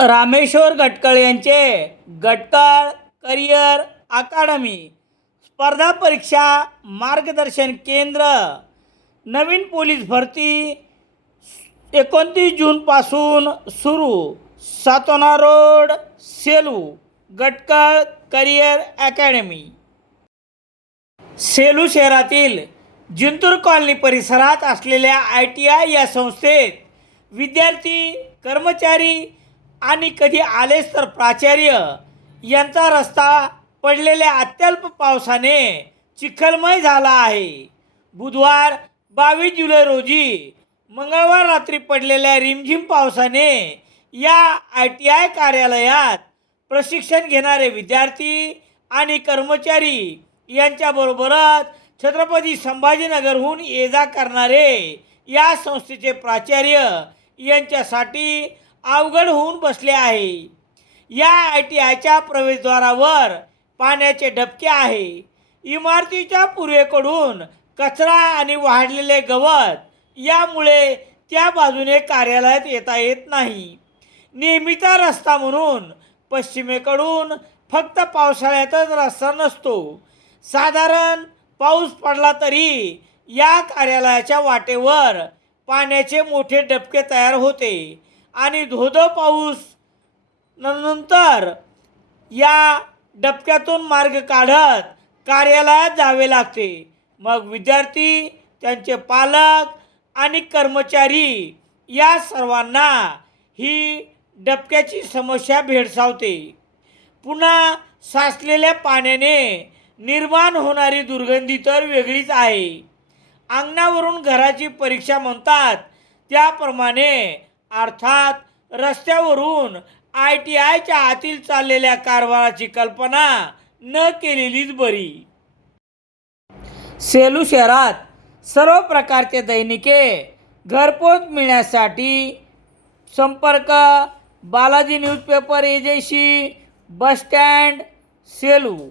रामेश्वर गटकळ यांचे गटकळ करिअर अकादमी स्पर्धा परीक्षा मार्गदर्शन केंद्र नवीन पोलीस भरती 29 जूनपासून सुरू. Satona road, Selu. Gatkal career academy. Selu शहरातील जिंतूर कॉलनी परिसरात असलेल्या ITI या संस्थेत विद्यार्थी, कर्मचारी आणि कधी आलेच तर प्राचार्य यांचा रस्ता पडलेल्या अत्यल्प पावसाने चिखलमय झाला आहे. बुधवार 22 जुलै रोजी मंगळवार रात्री पडलेल्या रिमझिम पावसाने या ITI कार्यालयात प्रशिक्षण घेणारे विद्यार्थी आणि कर्मचारी यांच्याबरोबरच छत्रपती संभाजीनगरहून ये-जा करणारे या संस्थेचे प्राचार्य यांच्यासाठी अवघड होऊन बसले आहे. या ITIच्या प्रवेशद्वारावर पाण्याचे डबके आहे. इमारतीच्या पूर्वेकडून कचरा आणि वाढलेले गवत यामुळे त्या बाजूने कार्यालयात येता येत नाही. नेहमीचा रस्ता म्हणून पश्चिमेकडून फक्त पावसाळ्यातच रस्ता नसतो. साधारण पाऊस पडला तरी या कार्यालयाच्या वाटेवर पाण्याचे मोठे डबके तयार होते आणि धोधो पाऊस नंतर या डबक्यातून मार्ग काढत कार्यालयात जावे लागते. मग विद्यार्थी, त्यांचे पालक आणि कर्मचारी या सर्वांना ही डबक्याची समस्या भेडसावते. पुन्हा साचलेल्या पाण्याने निर्माण होणारी दुर्गंधी तर वेगळीच आहे. अंगणावरून घराची परीक्षा म्हणतात त्याप्रमाणे, अर्थात रस्त्यावरून ITIच्या आतील चाललेल्या कारभाराची कल्पना न केलेलीच बरी. सेलू शहरात सर्व प्रकारचे दैनिके घरपोच मिळण्यासाठी संपर्क Balaji newspaper agency, bus stand, Selu.